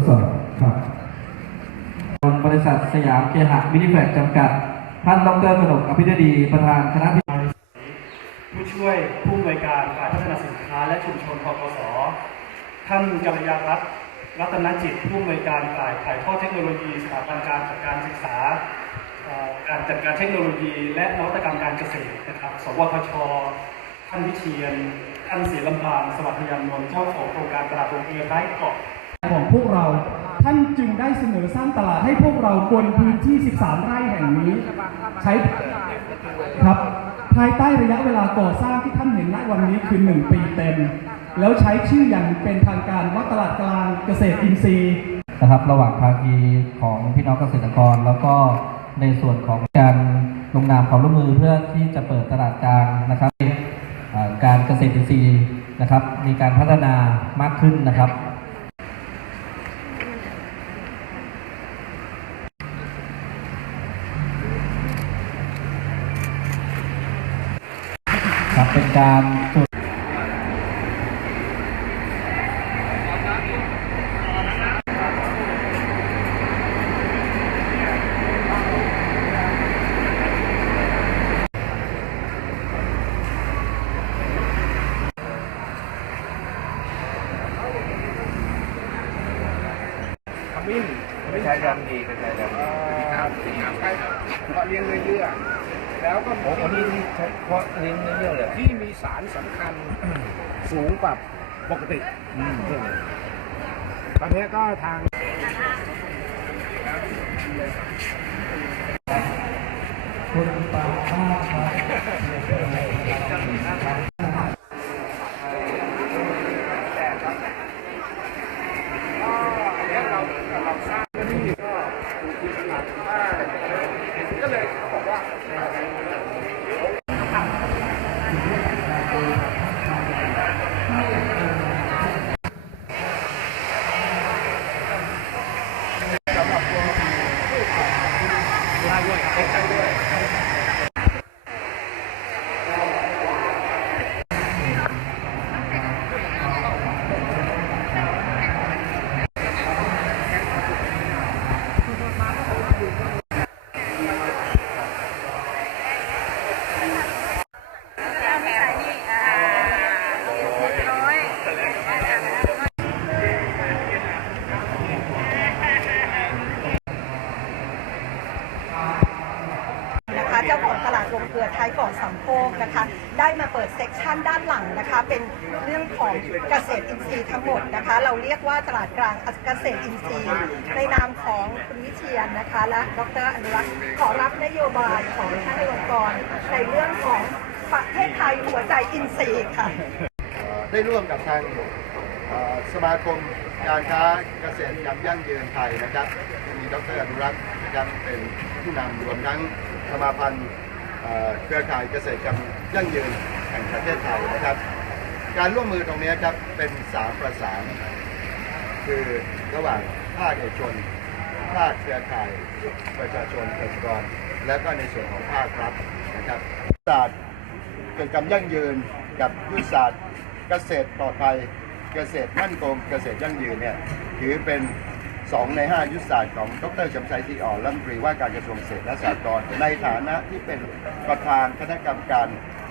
ดสอบครับบริษัทสยามเคหะมินิแฟกจำกัด ท่านดรกนกอภิรดี ประธานคณะผู้ช่วยผู้อำนวยการฝ่ายพัฒนาสินค้าและชุมชนทกสท่านกัลยารัตน์รัตนจิตผู้อำนวยการฝ่ายถ่ายทอดเทคโนโลยีสถาบันการจัดการศึกษาการจัดการเทคโนโลยี และนวัตกรรมการเกษตรนะครับ สวทช ท่านวิเชียน ท่านศรีลำพานสวัสดิยานนท์เจ้าของโครงการตลาดโรงเกลือไร้เกาะ ของพวกเรา ท่านจึงได้เสนอสร้างตลาดให้พวกเราบนพื้นที่ 13 ไร่แห่งนี้ ใช้ครับ ภายใต้ระยะเวลาก่อสร้างที่ท่านเห็นณวันนี้คือ 1 ปีเต็ม แล้วใช้ชื่ออย่างเป็นทางการว่าตลาดกลางเกษตรอินทรีย์นะครับ ระหว่างภาคีของพี่น้องเกษตรกร แล้วก็ในส่วนของการลงนามความร่วมมือเพื่อที่จะเปิดตลาดกลางนะครับ การเกษตรอินทรีย์นะครับ มีการพัฒนามากขึ้นนะครับ ครับเป็นการจุดไม่ใช่ดำดีไม่ใช่ดำดีครับใช่ครับเพาะเลี้ยงเนื้อเยื่อ แล้วก็โอ้โหนี่ที่ใช้เพาะเลี้ยงเนื้อเยื่อเลยที่มีสารสำคัญสูงกว่าปกติตอนนี้ก็ทางคุณปาป้าครับเราเราสร้างที่ก็คือขนาดว่าก็เลย ของตลาดโรงเกลือท้ายเกาะสามโคกนะคะ ได้มาเปิดเซกชันด้านหลังนะคะ เป็นเรื่องของเกษตรอินทรีย์ทั้งหมดนะคะ เราเรียกว่าตลาดกลางเกษตรอินทรีย์ ในนามของคุณวิเชียนนะคะ และดรอนุรักษ์ขอรับนโยบายของท่านนายกรในเรื่องของประเทศไทยหัวใจอินทรีย์ค่ะได้ร่วมกับทางสมาคมการค้าเกษตรกรรมยั่งยืนไทยนะครับ มีดรอนุรักษ์นะครับเป็นผู้นำรวมทั้งสมาพันธ์ เครือข่ายเกษตรกรรมยั่งยืนแห่งประเทศไทยนะครับ การร่วมมือตรงนี้ครับเป็นสามประสานคือระหว่างภาคเอกชน ภาคเครือข่ายประชาชนเกษตรกร และก็ในส่วนของภาครัฐนะครับศาสตร์เกิดกรรมยั่งยืนกับยุทธศาสตร์เกษตรปลอดภัยเกษตรมั่นคงเกษตรยั่งยืนเนี่ยถือเป็น 2 ใน 5 ยุทธศาสตร์ของดรชมชัยที่อ่อนรัฐมนตรีว่าการกระทรวงเกษตรและสหกรณ์ในฐานะที่เป็นประธานคณะกรรมการ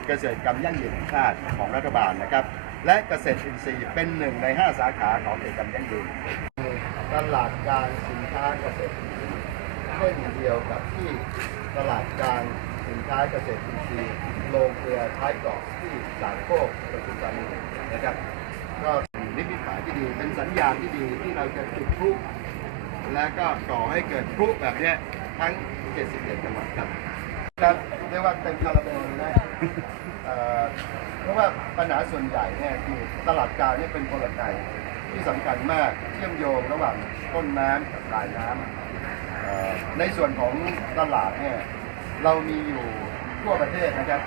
เกษตรกรรมยั่งยืนแห่งชาติของรัฐบาลนะครับ และเกษตรอินทรีย์เป็นหนึ่งใน 5 สาขาของเกษตรกรรมยั่งยืนตลาดกลางสินค้าเกษตรที่เช่นเดียวกับที่ตลาดกลางสินค้าเกษตรอินทรีย์โรงเกลือท้ายเกาะที่สามโคกปทุมธานีนะครับก็นิมิตหมายที่ดีเป็นสัญญาณที่ดีที่เราจะจุดพลุ และก็ก่อให้เกิดพลุแบบนี้ทั้ง 77 จังหวัดครับครับเรียกว่าเต็มคาราเบลนะเพราะว่าปัญหาส่วนใหญ่เนี่ยคือตลาดกลางเนี่ยเป็นกลไกที่สำคัญมากเชื่อมโยงระหว่างต้นน้ำกับปลายน้ำในส่วนของตลาดเนี่ยเรามีอยู่ทั่วประเทศนะครับ